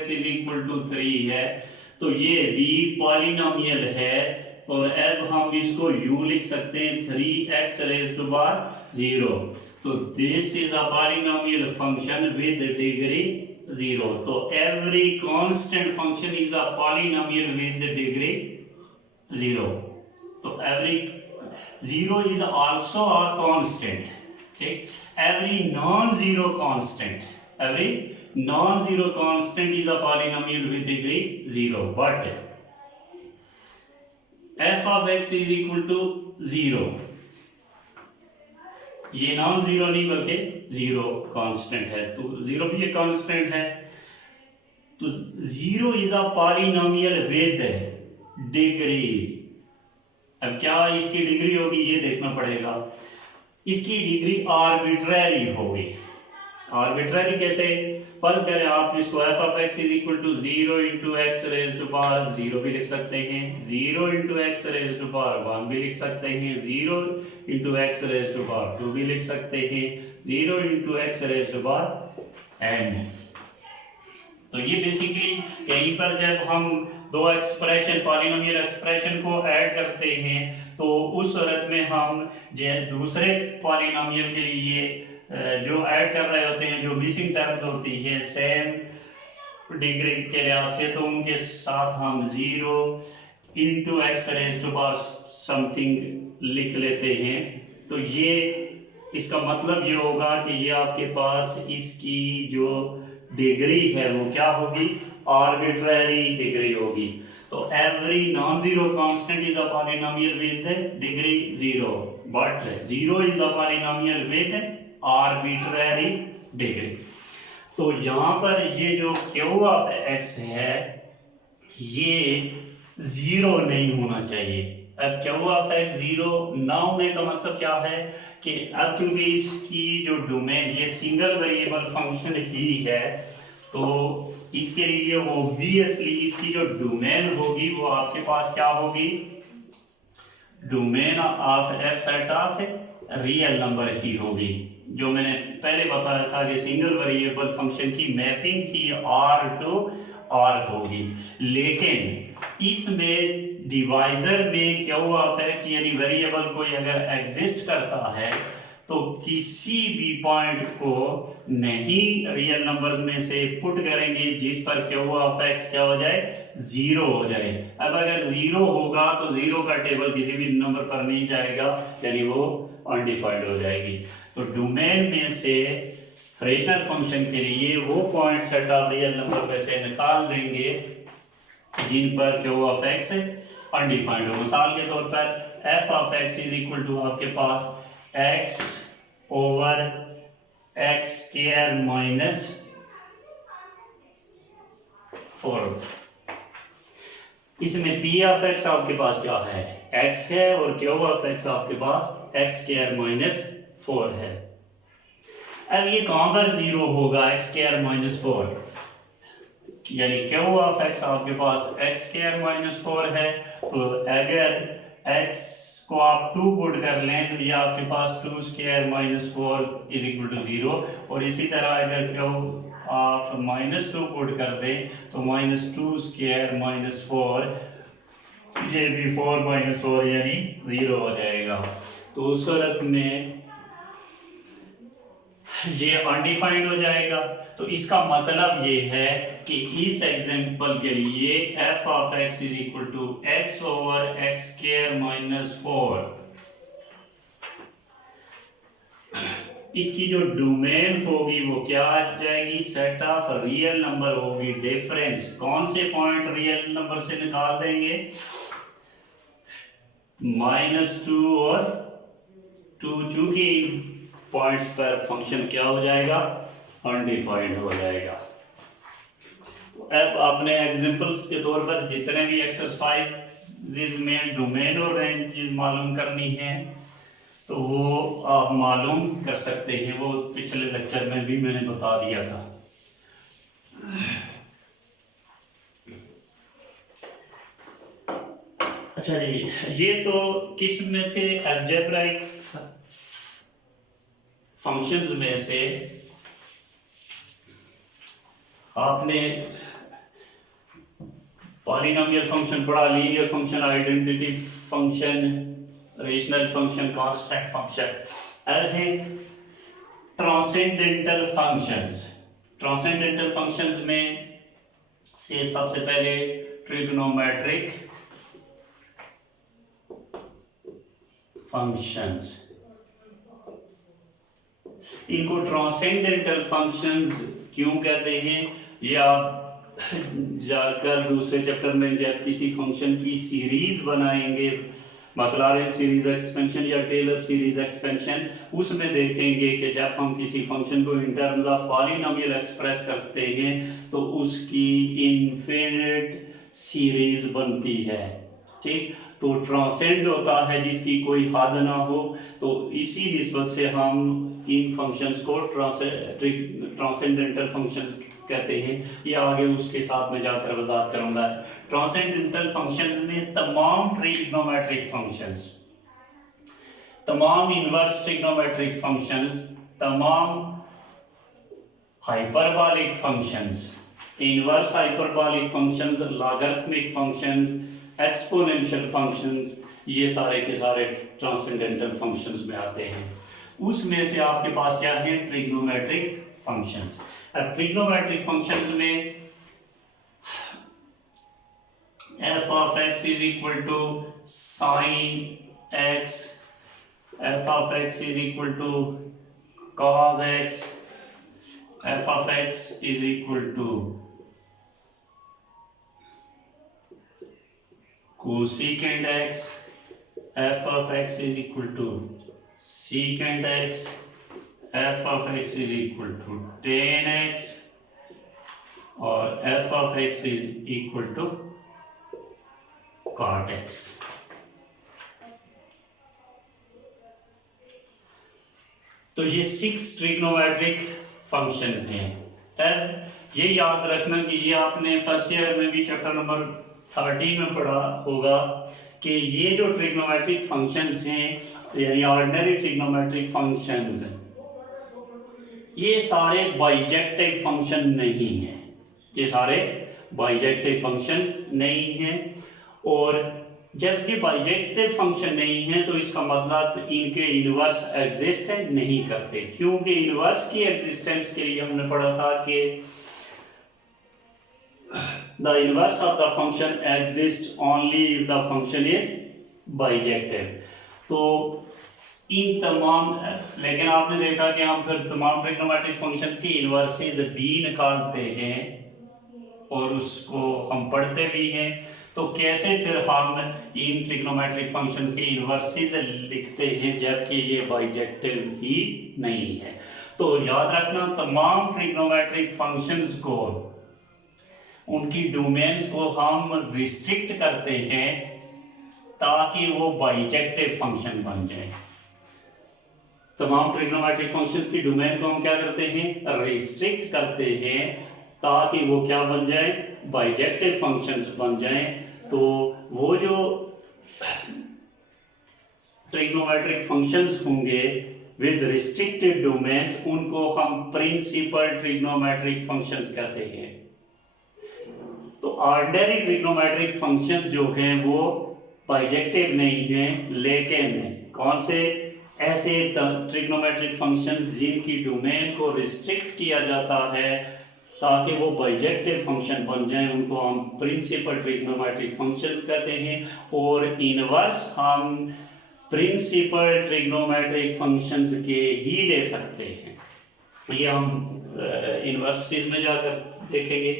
x is equal to 3 है, तो ये भी पॉलिनोमियल है और अब हम इसको यूं लिख सकते हैं 3x रेज़ टू पावर 0। तो this is a polynomial function with degree 0। तो every constant function is a polynomial with degree 0। तो every 0 is also a constant. Okay, every non-zero constant is a polynomial with degree 0, but f of x is equal to 0, ये non zero नहीं बल्कि zero constant है, तो zero भी एक constant है। तो zero is a polynomial with degree. अब क्या इसकी डिग्री होगी ये देखना पड़ेगा। इसकी डिग्री आर्बिट्ररी होगी। आर्बिट्ररी कैसे? फर्ज करें आप इसको f of x is equal to 0 into X raise to power 0 भी लिख सकते हैं, 0 into X raise to power 1 भी लिख सकते हैं, 0 into X raise to power 2 भी लिख सकते हैं, 0 into X raise to power n। तो ये बेसिकली कहीं पर जब हम दो एक्सप्रेशन पॉलिनोमियल एक्सप्रेशन को ऐड करते हैं तो उस सूरत में हम दूसरे पॉलिनोमियल के लिए जो ऐड कर रहे होते हैं, जो मिसिंग टर्म्स होती है सेम डिग्री के लिहाज से, तो उनके साथ हम 0 into X raise to power something लिख लेते हैं। तो ये इसका मतलब ये होगा कि ये आपके पास इसकी जो डिग्री है वो क्या होगी? आर्बिट्ररी डिग्री होगी। तो every non zero constant is a polynomial with degree 0, but 0 is the polynomial with arbitrary degree. तो यहाँ पर ये जो q ऑफ x है ये 0 नहीं होना चाहिए। अब q ऑफ x 0 ना होने का मतलब क्या है कि अब चूंकि इसकी जो डोमेन ये सिंगल वेरिएबल फंक्शन ही है, तो इसके लिए ऑब्वियसली इसकी जो डोमेन होगी वो आपके पास क्या होगी? Domain of f set of real number ही होगी। जो मैंने पहले बताया था कि सिंगल वेरिएबल फंक्शन की मैपिंग ही R टू R होगी, लेकिन इसमें डिवाइजर में q ऑफ x यानी वेरिएबल कोई अगर एग्जिस्ट करता है तो किसी भी पॉइंट को नहीं रियल नंबर्स में से पुट करेंगे जिस पर q ऑफ x क्या हो जाए? 0 हो जाए। अब अगर 0 होगा तो 0 का टेबल किसी भी नंबर पर नहीं जाएगा, यानी वो अनडिफाइंड हो जाएगी। तो डोमेन में से फ्रेशनर फंक्शन के लिए वो point set of real number में से निकाल देंगे जिन पर q ऑफ x अनडिफाइंड हो। मिसाल के तौर पर f of x is equal to आपके पास x over x square minus 4। इसमें p ऑफ x आपके पास क्या है? x है, और q ऑफ x आपके पास x स्क्वायर माइनस 4 है। अब ये कहां पर 0 होगा? x स्क्वायर माइनस 4, यानी q ऑफ x आपके पास x स्क्वायर माइनस 4 है। तो अगर x को आप 2 पुट कर लें तो ये आपके पास 2 square minus 4 is equal to 0, और इसी तरह अगर q आप माइनस 2 पुट कर दें तो माइनस 2 स्क्वायर माइनस 4, ये भी 4 माइनस 4 यानी 0 हो जाएगा। तो उस सूरत में ये अनडिफाइंड हो जाएगा। तो इसका मतलब ये है कि इस एग्जांपल के लिए f of x is equal to x over x square minus 4, इसकी जो डोमेन होगी वो क्या आ जाएगी? सेट ऑफ रियल नंबर होगी। डिफरेंस कौन से पॉइंट रियल नंबर से निकाल देंगे? -2 और 2, चूंकि पॉइंट्स पर फंक्शन क्या हो जाएगा? अनडिफाइंड हो जाएगा। अब आपने एग्जांपल्स के तौर पर जितने भी एक्सरसाइजेज में डोमेन और रेंजेस मालूम करनी है तो वो आप मालूम कर सकते हैं, वो पिछले लेक्चर में भी मैंने बता दिया था। अच्छा जी, ये तो किस में थे? अलजेब्राइक फंक्शंस में से आपने पॉलिनोमियल फंक्शन पढ़ा, linear function, identity function, rational function, constant function. अब है ट्रांसेंडेंटल फंक्शंस। ट्रांसेंडेंटल फंक्शंस में से सबसे पहले ट्रिग्नोमेट्रिक फंक्शंस। इनको ट्रांसेंडेंटल फंक्शंस क्यों कहते हैं, ये आप जाकर दूसरे चैप्टर में जब किसी फंक्शन की सीरीज बनाएंगे, मैक्लॉरिन सीरीज एक्सपेंशन या टेलर सीरीज एक्सपेंशन, उसमें देखेंगे कि जब हम किसी फंक्शन को in terms of polynomial express करते हैं तो उसकी इनफिनिट सीरीज बनती है। ठीक, तो ट्रांसेंड होता है जिसकी कोई हद ना हो, तो इसी निस्बत से हम इन फंक्शंस को ट्रांसेंडेंटल फंक्शंस कहते हैं। ये आगे उसके साथ में जाकर वजाहत करूंगा। ट्रांसेंडेंटल फंक्शंस में तमाम ट्रिग्नोमेट्रिक फंक्शंस, तमाम इनवर्स ट्रिग्नोमेट्रिक फंक्शंस, तमाम hyperbolic functions, inverse hyperbolic functions, logarithmic functions, exponential functions, ये सारे के सारे ट्रांसेंडेंटल फंक्शंस में आते हैं। उसमें से आपके पास क्या है, ट्रिग्नोमेट्रिक फंक्शंस। अब ट्रिग्नोमेट्रिक फंक्शंस में f of x is equal to sin x, f of x is equal to cos x, f of x is equal to cosecant x, f of x is equal to secant x, f of x is equal to tan x और f of x is equal to cot x। तो ये 6 trigonometric functions हैं। अब ये याद रखना कि ये आपने फर्स्ट ईयर में भी चैप्टर नंबर 13 में पढ़ा होगा कि ये जो ट्रिग्नोमेट्रिक फंक्शंस हैं, यानी ऑर्डिनरी ट्रिग्नोमेट्रिक फंक्शंस, ये सारे बाइजेक्टिव फंक्शन नहीं हैं। ये सारे बाइजेक्टिव फंक्शन नहीं हैं, और जब ये बाइजेक्टिव फंक्शन नहीं है तो इसका मतलब इनके इनवर्स एग्जिस्ट नहीं करते, क्योंकि इनवर्स की एग्जिस्टेंस के लिए हमने पढ़ा था कि the inverse of the function exists only if the function is bijective। तो इन तमाम, लेकिन आपने देखा कि हम फिर तमाम ट्रिग्नोमेट्रिक फंक्शंस की इनवर्सेस भी निकालते हैं और उसको हम पढ़ते भी हैं। तो कैसे फिर हम इन ट्रिग्नोमेट्रिक फंक्शंस के इनवर्सेस लिखते हैं जबकि ये बाइजेक्टिव ही नहीं है। तो याद रखना, तमाम ट्रिग्नोमेट्रिक फंक्शंस को, उनकी डोमेन्स को हम रिस्ट्रिक्ट करते हैं ताकि वो बाइजेक्टिव फंक्शन बन जाए। तमाम ट्रिग्नोमेट्रिक फंक्शंस की डोमेन को हम क्या करते हैं, रिस्ट्रिक्ट करते हैं ताकि वो क्या बन जाए, बाइजेक्टिव फंक्शंस बन जाए। तो वो जो ट्रिग्नोमेट्रिक फंक्शंस होंगे विद रिस्ट्रिक्टेड डोमेन्स, उनको हम प्रिंसिपल ट्रिग्नोमेट्रिक फंक्शंस कहते हैं। तो ऑर्डिनरी ट्रिग्नोमेट्रिक फंक्शन जो हैं वो बाइजेक्टिव नहीं हैं, लेकिन कौन से ऐसे ट्रिग्नोमेट्रिक फंक्शंस जिनकी डोमेन को रिस्ट्रिक्ट किया जाता है ताकि वो बाइजेक्टिव फंक्शन बन जाएं, उनको हम प्रिंसिपल ट्रिग्नोमेट्रिक फंक्शंस कहते हैं। और इनवर्स हम प्रिंसिपल ट्रिग्नोमेट्रिक फंक्शंस के ही ले सकते हैं। ये हम इनवर्सेस में जाकर देखेंगे।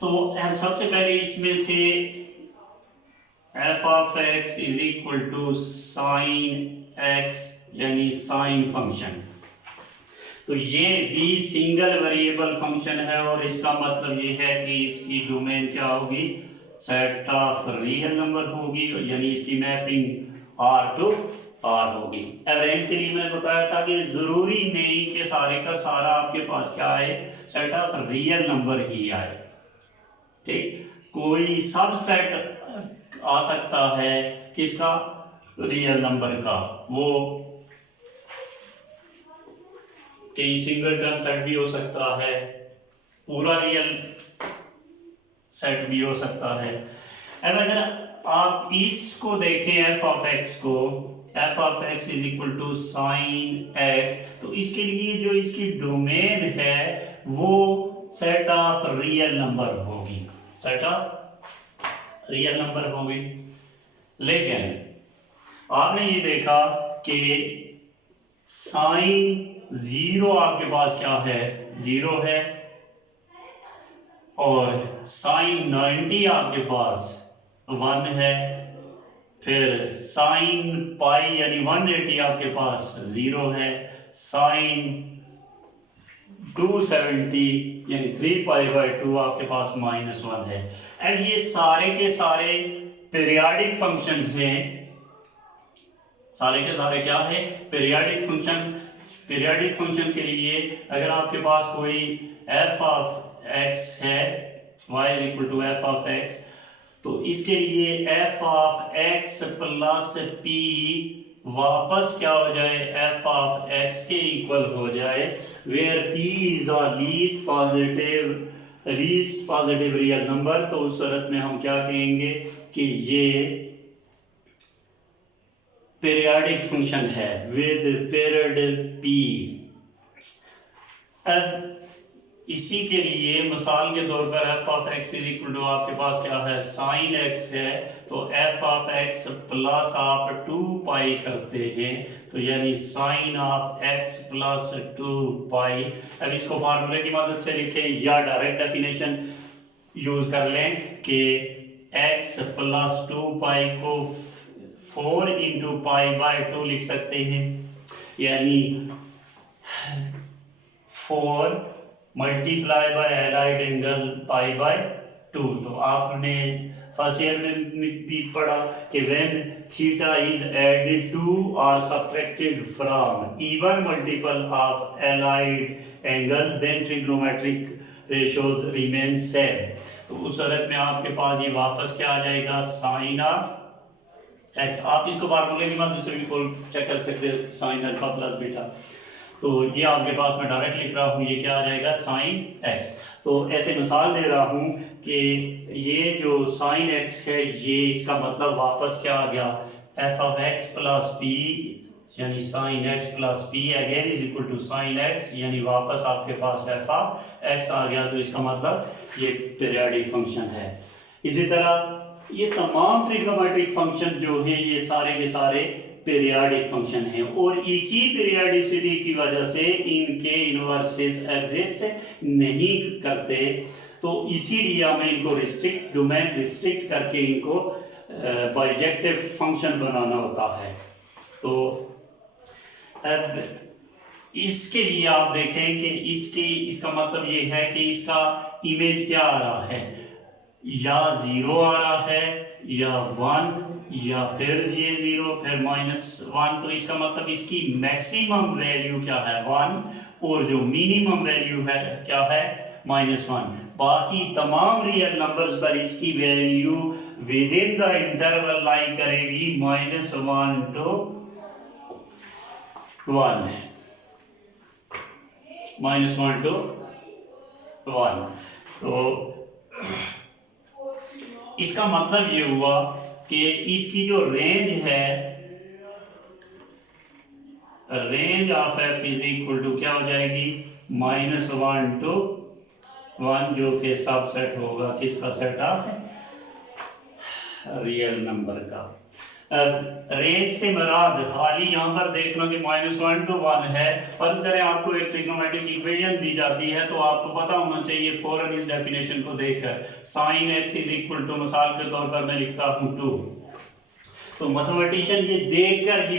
तो सबसे पहले इसमें से f of x is equal to sine x यानी साइन फंक्शन, तो ये भी सिंगल वेरिएबल फंक्शन है और इसका मतलब ये है कि इसकी डोमेन क्या होगी, सेट ऑफ रियल नंबर होगी, यानी इसकी मैपिंग R टू R होगी। रेंज के लिए मैंने बताया था कि जरूरी नहीं कि सारे का सारा आपके पास क्या आए, सेट ऑफ रियल नंबर ही आए। ठीक, कोई सबसेट आ सकता है किसका, रियल नंबर का, वो कहीं सिंगल टर्म सेट भी हो सकता है, पूरा रियल सेट भी हो सकता है। अब अगर आप इसको देखें एफ ऑफ एक्स को, f of x is equal to sine x, तो इसके लिए जो इसकी डोमेन है वो सेट ऑफ रियल नंबर होगी, सेट ऑफ रियल नंबर होगी। लेकिन आपने ये देखा कि साइन जीरो आपके पास क्या है, जीरो है, और साइन 90 आपके पास 1 है, फिर साइन पाई यानी 180 आपके पास 0 है, साइन 270 यानी 3π/2 आपके पास -1 है। अब ये सारे के सारे पीरियाडिक फंक्शंस हैं, सारे के सारे क्या है, पीरियाडिक फंक्शन। पीरियाडिक फंक्शन के लिए अगर आपके पास कोई एफ ऑफ एक्स है, y is equal to f of x, तो इसके लिए f of x plus p वापस क्या हो जाए, एफ ऑफ एक्स के इक्वल हो जाए, where p is a least positive real number. तो उस सूरत में हम क्या कहेंगे कि ये पीरियाडिक फंक्शन है विद पीरियड पी। अब इसी के लिए मिसाल के तौर पर F of x is equal to आपके पास क्या है, साइन एक्स है, तो एफ ऑफ एक्स प्लस आप 2 पाई करते हैं, तो यानी साइन ऑफ एक्स प्लस 2 पाई। अब इसको फार्मूले की मदद से लिखें या डायरेक्ट डेफिनेशन यूज कर लें कि एक्स प्लस 2 पाई को 4 इंटू π/2 लिख सकते हैं, यानी 4 मल्टीप्लाई बाय एलाइड एंगल π/2। तो आपने फर्स्ट ईयर में भी पढ़ा कि when theta is added to और subtracted from even multiple of allied angle then trigonometric ratios remain same. तो उस सूरत में आपके पास ये वापस क्या आ जाएगा, साइन ऑफ एक्स। आप इसको फार्मूले की मदद से भी चेक कर सकते हैं, साइन अल्फा प्लस बीटा। तो ये आपके पास मैं डायरेक्ट लिख रहा हूँ, ये क्या आ जाएगा, साइन एक्स। तो ऐसे मिसाल दे रहा हूँ कि ये जो साइन एक्स है, ये इसका मतलब वापस क्या आ गया, F of x plus P यानी sine X plus P again is equal to sine X, यानी वापस आपके पास एफ ऑफ एक्स आ गया। तो इसका मतलब ये पीरियाडिक फंक्शन है। इसी तरह ये तमाम ट्रिग्नोमेट्रिक फंक्शन जो है ये सारे के सारे पीरियाडिक फंक्शन है, और इसी पीरियाडिसिटी की वजह से इनके इनवर्सेस एग्जिस्ट नहीं करते। तो इसीलिए हमें इनको रिस्ट्रिक्ट, डोमेन रिस्ट्रिक्ट करके इनको बाइजेक्टिव फंक्शन बनाना होता है। तो अब इसके लिए आप देखें कि इसका मतलब ये है कि इसका इमेज क्या आ रहा है, या 0 आ रहा है या 1, या फिर ये 0 फिर -1। तो इसका मतलब इसकी मैक्सिमम वैल्यू क्या है, 1, और जो मिनिमम वैल्यू है क्या है, -1। बाकी तमाम रियल नंबर्स पर इसकी value with in the interval lie करेगी -1 to 1, -1 to 1। तो इसका मतलब ये हुआ कि इसकी जो रेंज है, range of f is equal to क्या हो जाएगी, -1 to 1, जो कि सबसेट होगा किसका, सेट ऑफ रियल नंबर का। अब रेंज से मुराद खाली यहाँ पर देखना कि -1 to 1 है। फर्ज करें आपको एक ट्रिग्नोमेट्रिक इक्वेशन दी जाती है, तो आपको पता होना चाहिए फौरन इस डेफिनेशन को देखकर, sine x is equal to मिसाल के तौर पर मैं लिखता हूँ 2। तो मैथमेटिशियन ये देखकर ही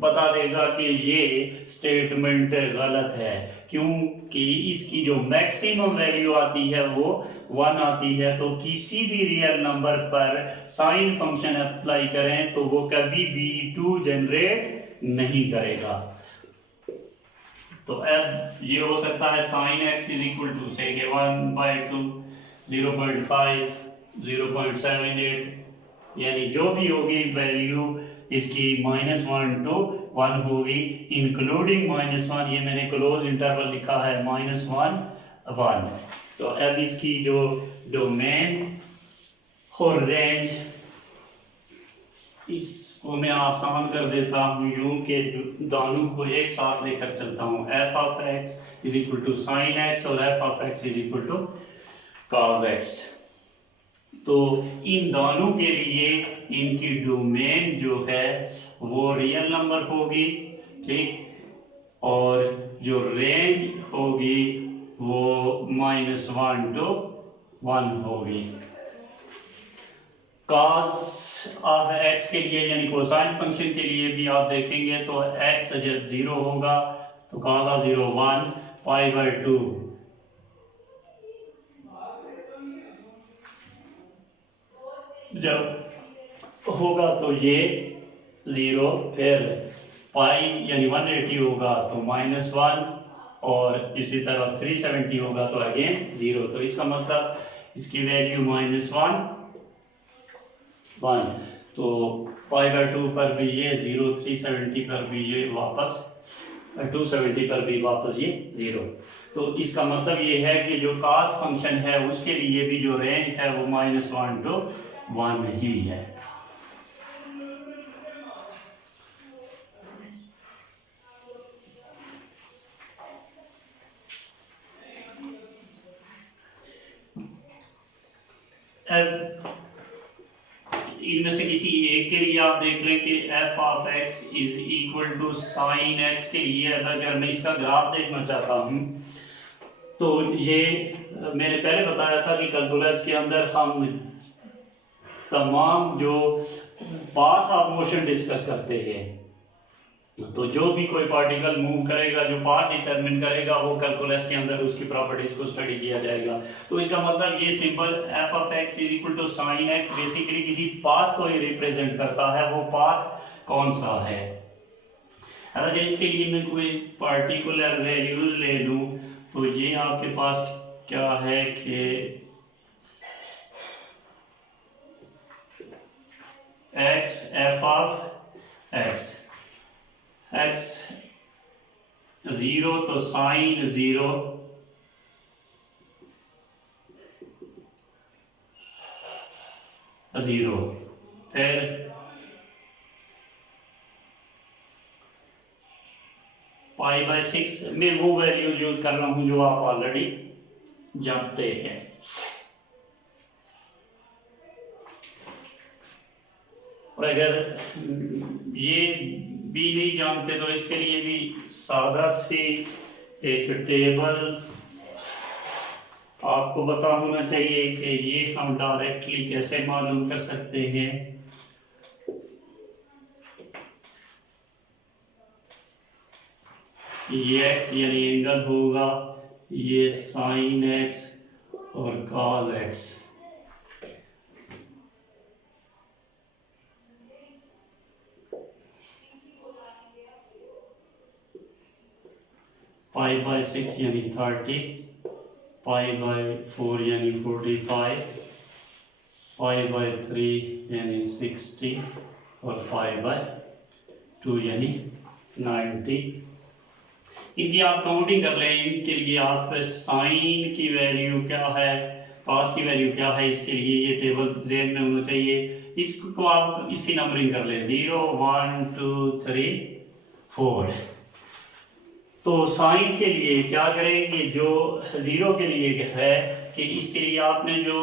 बता देगा कि ये स्टेटमेंट गलत है, क्योंकि इसकी जो मैक्सिमम वैल्यू आती है वो 1 आती है। तो किसी भी रियल नंबर पर साइन फंक्शन अप्लाई करें तो वो कभी भी 2 जनरेट नहीं करेगा। तो अब ये हो सकता है sine x is equal to से 1/2, 0.5, 0.78, यानी जो भी होगी वैल्यू इसकी -1 to 1 होगी, इंक्लूडिंग -1। ये मैंने क्लोज इंटरवल लिखा है, -1 1। तो अब इसकी जो डोमेन और रेंज, इसको मैं आसान कर देता हूँ यूं के दोनों को एक साथ लेकर चलता हूँ। F of x is equal to sine X और F of x is equal to cos X. तो इन दोनों के लिए इनकी डोमेन जो है वो रियल नंबर होगी, ठीक, और जो रेंज होगी वो -1 to 1 होगी। cos ऑफ x के लिए यानी कोसाइन फंक्शन के लिए भी आप देखेंगे तो x जब 0 होगा तो cos ऑफ 0 1 π/2, जब होगा तो ये 0, फिर पाई यानी 180 होगा तो -1, और इसी तरह 370 होगा तो अगेन 0। तो इसका मतलब इसकी वैल्यू -1 1, तो π/2 पर भी ये 0, 370 पर भी ये वापस 270 पर भी वापस ये 0। तो इसका मतलब ये है कि जो cos फंक्शन है उसके लिए भी जो रेंज है वो -1 to 1 ही है। इनमें से किसी एक के लिए आप देख लें कि f of x is equal to sine x के लिए अगर मैं इसका ग्राफ देखना चाहता हूँ तो ये मैंने पहले बताया था कि कैलकुलस के अंदर हम तमाम जो पाथ ऑफ मोशन डिस्कस करते हैं। तो जो भी कोई पार्टिकल मूव करेगा, जो पाथ डिटरमिन करेगा, वो कैलकुलस के अंदर उसकी प्रॉपर्टीज को स्टडी किया जाएगा। तो इसका मतलब ये simple f of x is equal to sine x basically किसी पाथ को ही रिप्रेजेंट करता है। वो पाथ कौन सा है? अगर इसके लिए मैं कोई पार्टिकुलर वैल्यूज ले लूँ तो ये आपके पास क्या है कि x f ऑफ x 0 तो साइन 0 0, फिर π/6 में वो वैल्यूज यूज कर रहा हूं जो आप ऑलरेडी जानते हैं। और अगर ये भी नहीं जानते तो इसके लिए भी सादा सी एक टेबल आपको पता होना चाहिए कि ये हम डायरेक्टली कैसे मालूम कर सकते हैं। ये x यानी एंगल होगा, ये साइन x और cos x। π/6 यानी 30, π/4 यानी 45, π/3 यानी 60 और π/2 यानी 90। इनकी आप काउंटिंग कर लें। इनके लिए आप साइन की वैल्यू क्या है, कॉस की वैल्यू क्या है, इसके लिए ये टेबल ज़हन में होना चाहिए। इसको आप इसकी नंबरिंग कर लें 0 1 2 3 4। तो साइन के लिए क्या करेंगे, जो 0 के लिए है कि इसके लिए आपने जो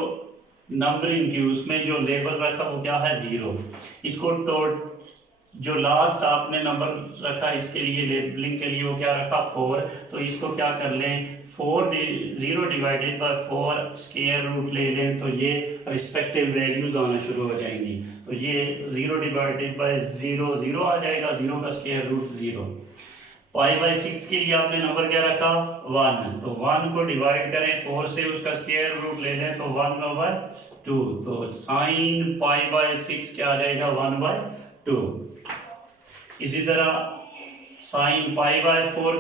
नंबरिंग की उसमें जो लेबल रखा वो क्या है 0। इसको जो लास्ट आपने नंबर रखा इसके लिए लेबलिंग के लिए वो क्या रखा 4। तो इसको क्या कर लें 0 डिवाइडेड बाय 4 स्क्वायर रूट ले लें तो ये रिस्पेक्टिव वैल्यूज आना शुरू हो जाएंगी। तो ये 0 डिवाइडेड बाय 0 0 आ जाएगा, 0 का स्क्वायर रूट 0। π/6 के लिए आपने नंबर क्या रखा 1, तो 1 को डिवाइड करें 4 से, उसका स्क्वायर रूट ले लें तो 1/2। तो साइन π/6 क्या आ जाएगा 1/2। इसी तरह साइन π/4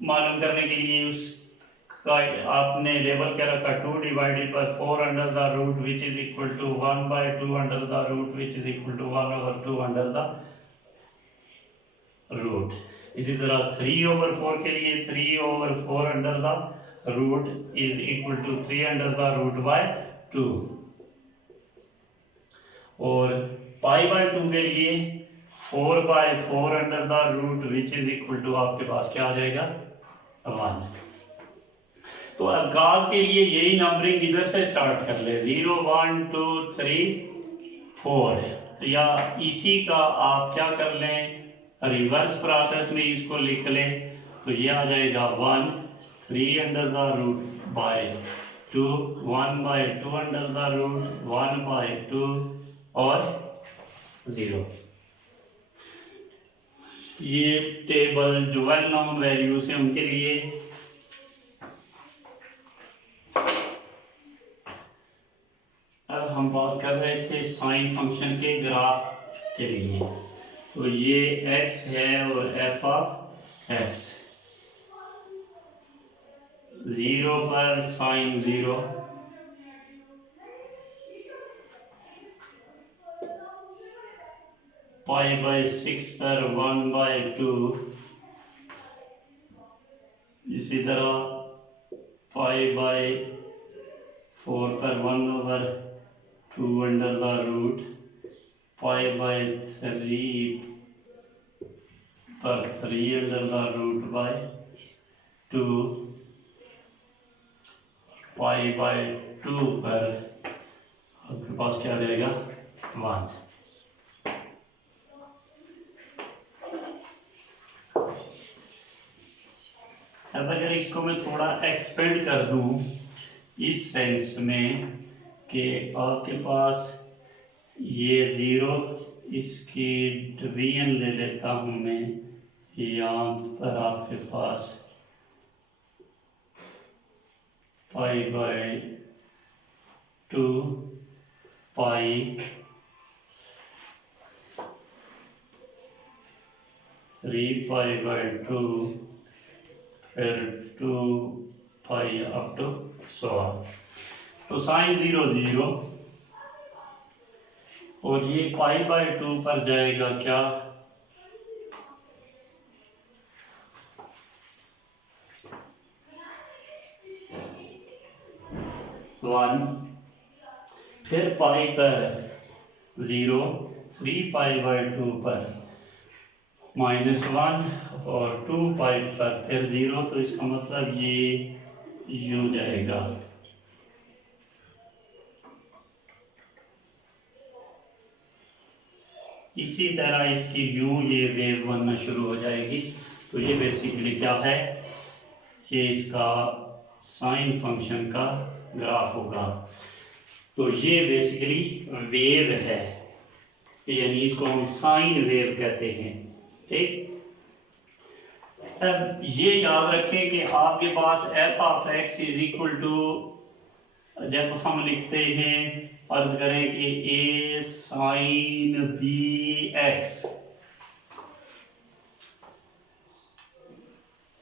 मालूम करने के लिए उसका आपने लेवल क्या रखा 2 divided by 4 under the root which is equal to 1/2 under the root which is equal to 1/2 under the root. इसी तरह 3/4 के लिए 3/4 under the root is equal to 3 under the root by 2, और पाई बाय 2 के लिए 4/4 under the root which is equal to आपके पास क्या आ जाएगा 1। तो अब गाज के लिए यही नंबरिंग इधर से स्टार्ट कर ले, 0 1 2 3 4, या इसी का आप क्या कर लें रिवर्स प्रोसेस में इसको लिख लें, तो ये आ जाएगा 1 3 under the root by 2 1/2 under the root 1/2 और 0। ये टेबल जो वेल नोन वैल्यूज है उनके लिए। अब हम बात कर रहे थे साइन फंक्शन के ग्राफ के लिए, तो ये x है और f ऑफ x, 0 पर साइन 0, π/6 पर 1/2, इसी तरह π/4 पर 1/2 अंडर द रूट, π/3 पर 3 अंडर द रूट बाय 2, π/2 पर आपके पास क्या आ जाएगा 1। अब अगर इसको मैं थोड़ा एक्सपेंड कर दूं इस सेंस में कि आपके पास ये 0, इसकी डिवीजन ले लेता हूं मैं, यहाँ पर आपके पास π/2 पाई 3π/2 फिर 2π अप टू 100। तो साइन 0 0, और ये π/2 पर जाएगा क्या 1, फिर पाई पर 0, 3π/2 पर -1 और 2π पर फिर 0, तो इसका मतलब ये यूं जाएगा। इसी तरह इसकी यूं ये वेव बनना शुरू हो जाएगी। तो ये बेसिकली क्या है, ये इसका साइन फंक्शन का ग्राफ होगा। तो ये बेसिकली वेव है, यानी इसको हम साइन वेव कहते हैं। ठीक, अब ये याद रखें कि आपके पास f of x is equal to, जब हम लिखते हैं अर्ज करें कि a साइन b x,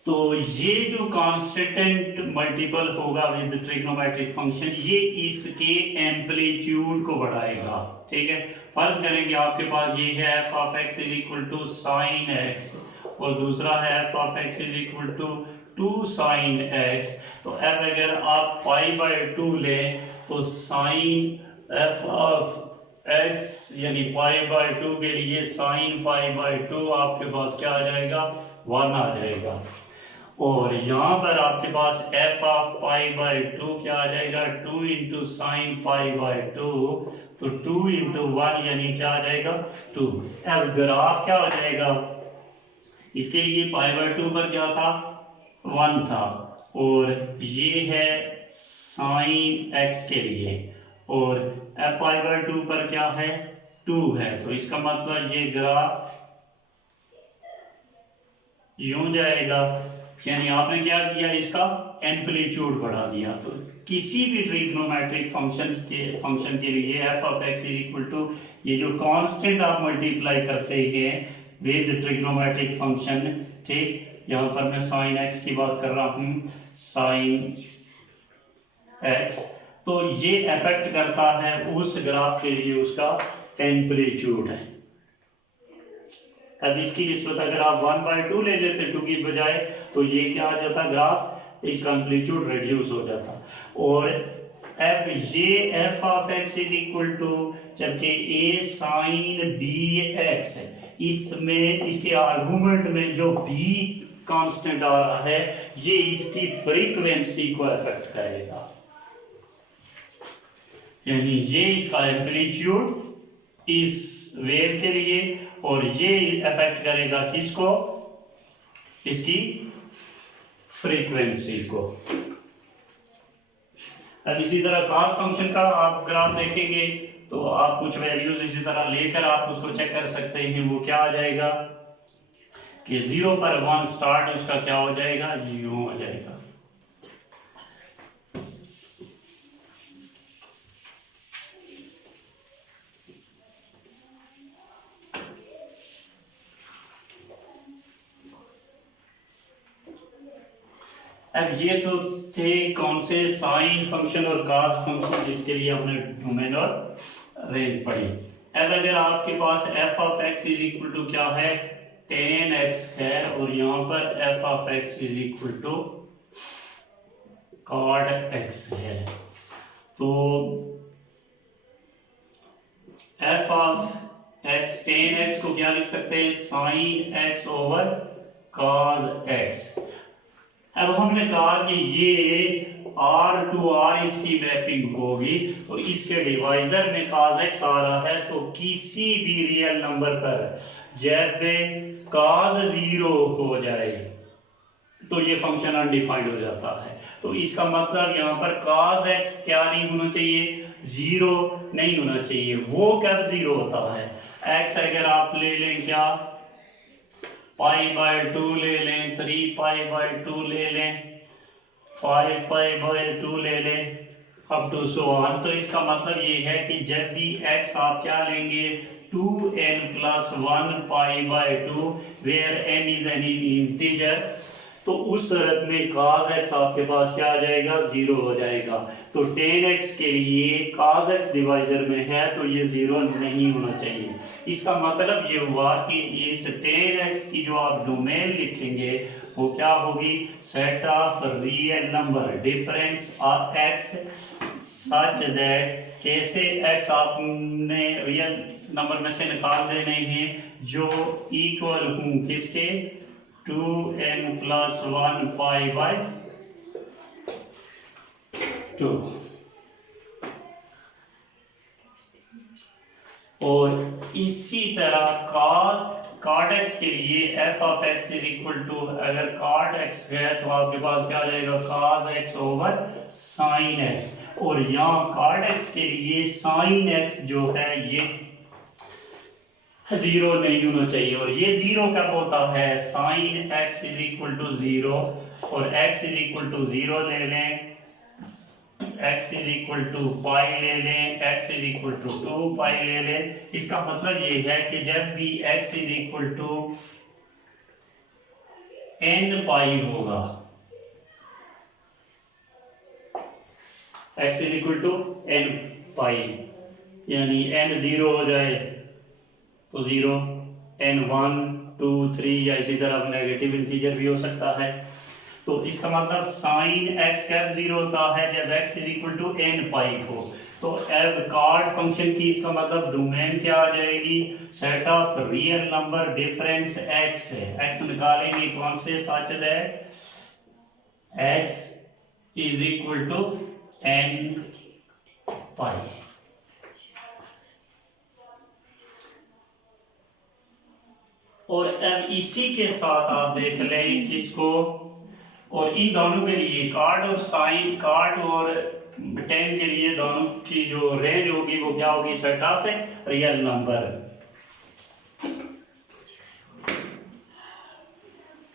तो ये जो कांस्टेंट मल्टीपल होगा विद ट्रिग्नोमेट्रिक फंक्शन, ये इसके एम्पलीट्यूड को बढ़ाएगा। ठीक है, फर्ज करें कि आपके पास ये है f of x is equal to sine x, और दूसरा है f of x is equal to 2 sine x। तो अब अगर आप π/2 लें तो साइन f ऑफ x यानी π/2 के लिए साइन π/2 आपके पास क्या आ जाएगा 1 आ जाएगा, और यहाँ पर आपके पास f ऑफ π/2 क्या आ जाएगा 2 इंटू साइन π/2, तो 2 इंटू 1 यानी क्या आ जाएगा 2। अब ग्राफ क्या हो जाएगा, इसके लिए π/2 पर क्या था 1 था, और ये है साइन x के लिए, और अब π/2 पर क्या है 2 है। तो इसका मतलब ये ग्राफ यूं जाएगा, यानी आपने क्या किया, इसका एम्पलीट्यूड बढ़ा दिया। तो किसी भी ट्रिग्नोमेट्रिक फंक्शन के लिए f of x is equal to, ये जो कांस्टेंट आप मल्टीप्लाई करते हैं विद ट्रिग्नोमेट्रिक फंक्शन, ठीक, यहाँ पर मैं साइन x की बात कर रहा हूँ, साइन x, तो ये अफेक्ट करता है उस ग्राफ के लिए उसका एम्पलीट्यूड है। अब इसकी निस्बत अगर आप 1/2 ले लेते 2 की बजाय, तो ये क्या आ जाता ग्राफ इसका एम्पलीट्यूड रिड्यूस हो जाता। और अब ये f of x is equal to, जबकि ए साइन बी एक्स है, इसमें इसके आर्गुमेंट में जो बी कांस्टेंट आ रहा है ये इसकी फ्रीक्वेंसी को अफेक्ट करेगा, यानी ये इसका एम्पलीट्यूड इस वेव के लिए, और ये अफेक्ट करेगा किसको, इसकी फ्रीक्वेंसी को। अब इसी तरह कॉस फंक्शन का आप ग्राफ देखेंगे तो आप कुछ वैल्यूज इसी तरह लेकर आप उसको चेक कर सकते हैं। वो क्या आ जाएगा कि 0 पर 1 स्टार्ट, उसका क्या हो जाएगा, यूं हो जाएगा। अब ये तो थे कौन से, साइन फंक्शन और कॉस फंक्शन, जिसके लिए हमने डोमेन और रेंज पढ़ी। अब अगर आपके पास F of x is equal to क्या है, tan x है, और यहाँ पर F of x is equal to cot x है, तो F of X tan x को क्या लिख सकते हैं, sin x over cos x। अब हमने कहा कि ये R टू R इसकी मैपिंग होगी, तो इसके डिवाइजर में cos x आ रहा है, तो किसी भी रियल नंबर पर जब cos 0 हो जाए तो ये फंक्शन अनडिफाइंड हो जाता है। तो इसका मतलब यहाँ पर cos x क्या नहीं होना चाहिए, 0 नहीं होना चाहिए। वो कब 0 होता है, x अगर आप ले लें क्या, π/2 ले लें, 3π/2 ले लें, 5π/2 ले लें, अप टू सो ऑन, तो इसका मतलब ये है कि जब भी x आप क्या लेंगे, 2n+1 π/2 where n is an integer, तो उस सूरत में cos x आपके पास क्या आ जाएगा, 0 हो जाएगा। तो tan x के लिए cos x डिवाइजर में है तो ये 0 नहीं होना चाहिए। इसका मतलब ये हुआ कि इस tan x की जो आप डोमेन लिखेंगे वो क्या होगी, set of real number difference of x such that, कैसे x आपने रियल नंबर में से निकाल देने हैं जो इक्वल हूँ किसके, 2n+1 π/2। और इसी तरह cot x के लिए f of x is equal to, अगर cot x है तो आपके पास क्या आ जाएगा, cos x over sin x, और यहाँ cot x के लिए sin x जो है ये 0 नहीं होना चाहिए। और ये 0 कब होता है, sin x is equal to 0, और x इज इक्वल टू 0 ले लें, x इज इक्वल टू पाई ले लें, x इज इक्वल टू 2 पाई ले लें। इसका मतलब ये है कि जब भी x is equal to n pi होगा, x is equal to n pi, यानी n 0 हो जाए तो 0, n 1 2 3 या इसी तरह नेगेटिव इंटीजर भी हो सकता है। तो इसका मतलब साइन x कब 0 होता है, जब x is equal to n pi हो। तो एज cot फंक्शन की इसका मतलब डोमेन क्या आ जाएगी, set of real number difference x है। x निकालेंगे कौन से, such that x is equal to n pi. और अब इसी के साथ आप देख लें किसको, और इन दोनों के लिए cot और sin, cot और tan के लिए दोनों की जो रेंज होगी वो क्या होगी, सेट ऑफ रियल नंबर।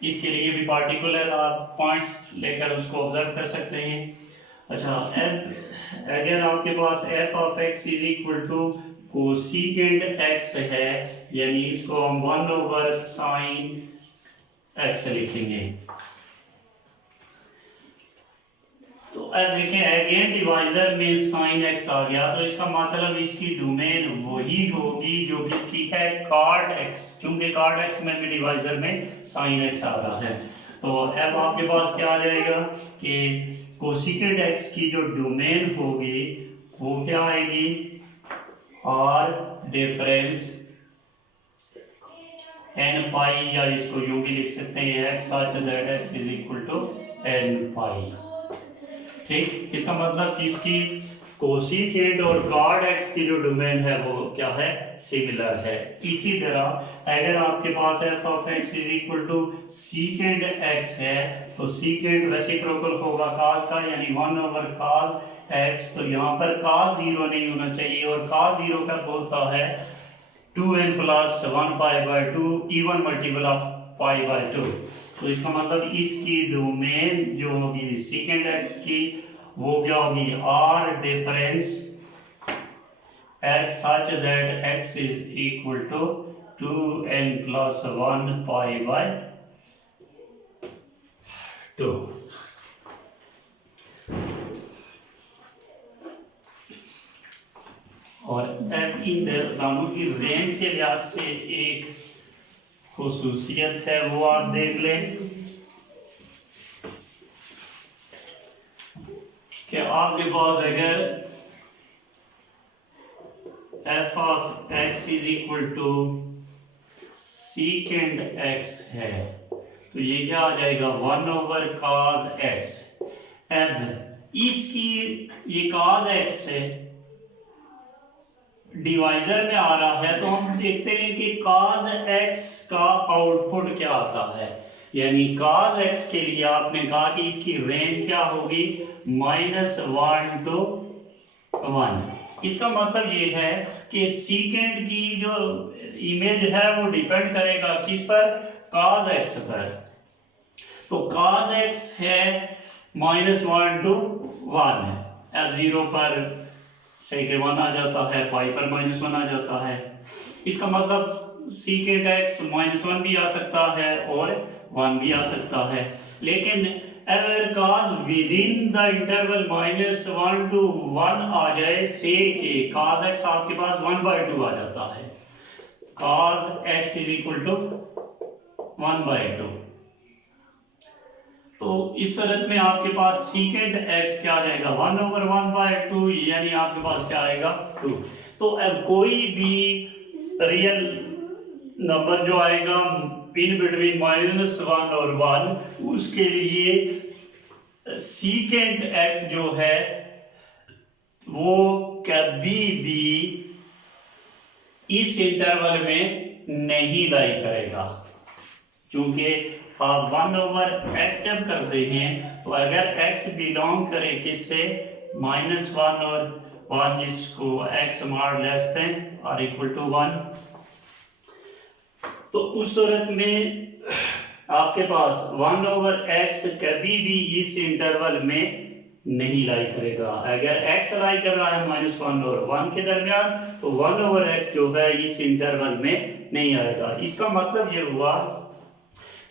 इसके लिए भी पार्टिकुलर आप पॉइंट्स लेकर उसको ऑब्जर्व कर सकते हैं। अच्छा, अगर आपके पास f of x is equal to cosecant x है, यानी इसको हम 1 ओवर साइन x लिखेंगे। तो अब देखें अगेन डिवाइजर में साइन x आ गया, तो इसका मतलब इसकी डोमेन वही होगी जो किसकी है, cot x, चूंकि cot x में भी डिवाइजर में साइन x आ रहा है। तो अब आपके पास क्या आ जाएगा कि कोसिकेंट एक्स की जो डोमेन होगी वो क्या आएगी, आर डिफरेंस एन पाई, या इसको यूं भी लिख सकते हैं X such that X is equal to N pi. ठीक, इसका मतलब कि इसकी कोसिकेंट और कॉर्ड एक्स की जो डोमेन है वो क्या है, सिमिलर है। इसी तरह अगर आपके पास F of x is equal to secant X है तो सीकेंड रेसिप्रोकल होगा cos का, यानी 1/cos एक्स। तो यहाँ पर cos 0 नहीं होना चाहिए, और cos 0 कब होता है, 2n plus 1π/2 even multiple of π/2। तो इसका मतलब इसकी डोमेन जो होगी सीकेंड एक्स की वो क्या होगी, R difference X such that X is equal to 2n plus 1π/2। और इन दोनों की रेंज के लिहाज से एक खुसूसियत है वो आप देख लें कि आपके पास अगर f of x is equal to secant x है तो ये क्या आ जाएगा, 1/cos x। अब इसकी ये cos x से डिवाइजर में आ रहा है तो हम देखते हैं कि cos x का आउटपुट क्या आता है, यानी cos x के लिए आपने कहा कि इसकी रेंज क्या होगी, -1 to 1। इसका मतलब ये है कि सीकेंड की जो इमेज है वो डिपेंड करेगा किस पर, cos x पर। तो cos x है -1 to 1, अब 0 पर से के 1 आ जाता है, पाई पर -1 आ जाता है। इसका मतलब सीकेंट एक्स -1 भी आ सकता है और 1 भी आ सकता है। लेकिन अगर cos with in the interval -1 to 1 आ जाए, से के cos x आपके पास 1/2 आ जाता है, cos x is equal to 1/2। तो इस सूरत में आपके पास सीकेंट x क्या आ जाएगा, 1/1/2, यानी आपके पास क्या आएगा, 2। तो अब कोई भी रियल नंबर जो आएगा इन बिटवीन -1 और 1, उसके लिए सीकेंट x जो है वो कभी भी इस इंटरवल में नहीं लाई करेगा, क्योंकि आप 1/x जब करते हैं तो अगर x बिलोंग करे किससे, -1 और 1, जिसको x मार लेस देन और इक्वल टू 1, तो उस सूरत में आपके पास 1/x कभी भी इस इंटरवल में नहीं लाई करेगा। अगर x लाई कर रहा है -1 और 1 के दरमियान तो 1/x जो है इस इंटरवल में नहीं आएगा। इसका मतलब ये हुआ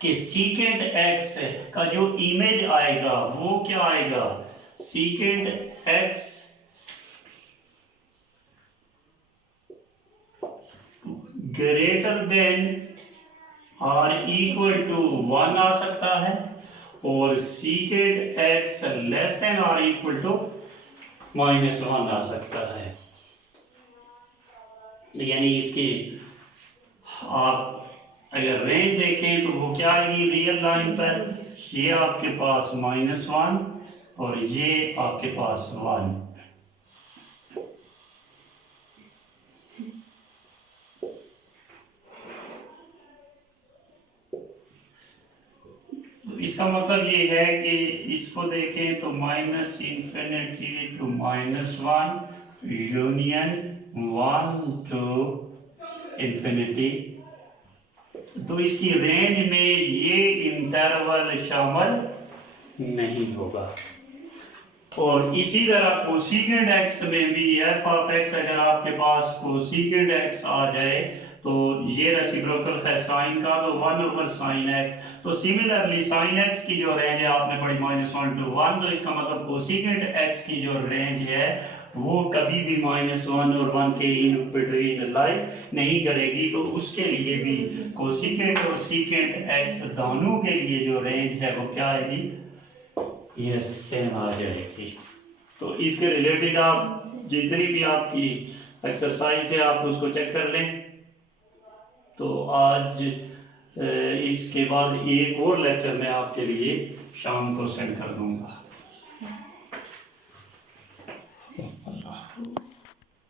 कि सीकेंट x का जो इमेज आएगा वो क्या आएगा, सीकेंट x ग्रेटर देन और इक्वल टू 1 आ सकता है, और सीकेंट x लेस देन और इक्वल टू -1 आ सकता है। यानी इसकी आप अगर रेंज देखें तो वो क्या आएगी, रियल लाइन पर ये आपके पास -1 और ये आपके पास 1। तो इसका मतलब ये है कि इसको देखें तो -∞ to -1 यूनियन 1 to ∞, तो इसकी रेंज में ये इंटरवल शामिल नहीं होगा। और इसी तरह कोसेकेंड एक्स में भी एफ ऑफ एक्स अगर आपके पास कोसेकेंड एक्स आ जाए तो ये रेसिप्रोकल है साइन का, तो 1/sin x। तो सिमिलरली साइन एक्स की जो रेंज है आपने पढ़ी -1 to 1, तो इसका मतलब कोसेकेंड एक्स की जो रेंज है वो कभी भी -1 और 1 के इन बिटवीन लाई नहीं करेगी। तो उसके लिए भी कोसेकेंड और सीकेंड एक्स दोनों के लिए जो रेंज है वो क्या आएगी, ये सेम आ जाएगी। तो इसके रिलेटेड आप जितनी भी आपकी एक्सरसाइज है आप उसको चेक कर लें। तो आज इसके बाद एक और लेक्चर मैं आपके लिए शाम को सेंड कर दूंगा।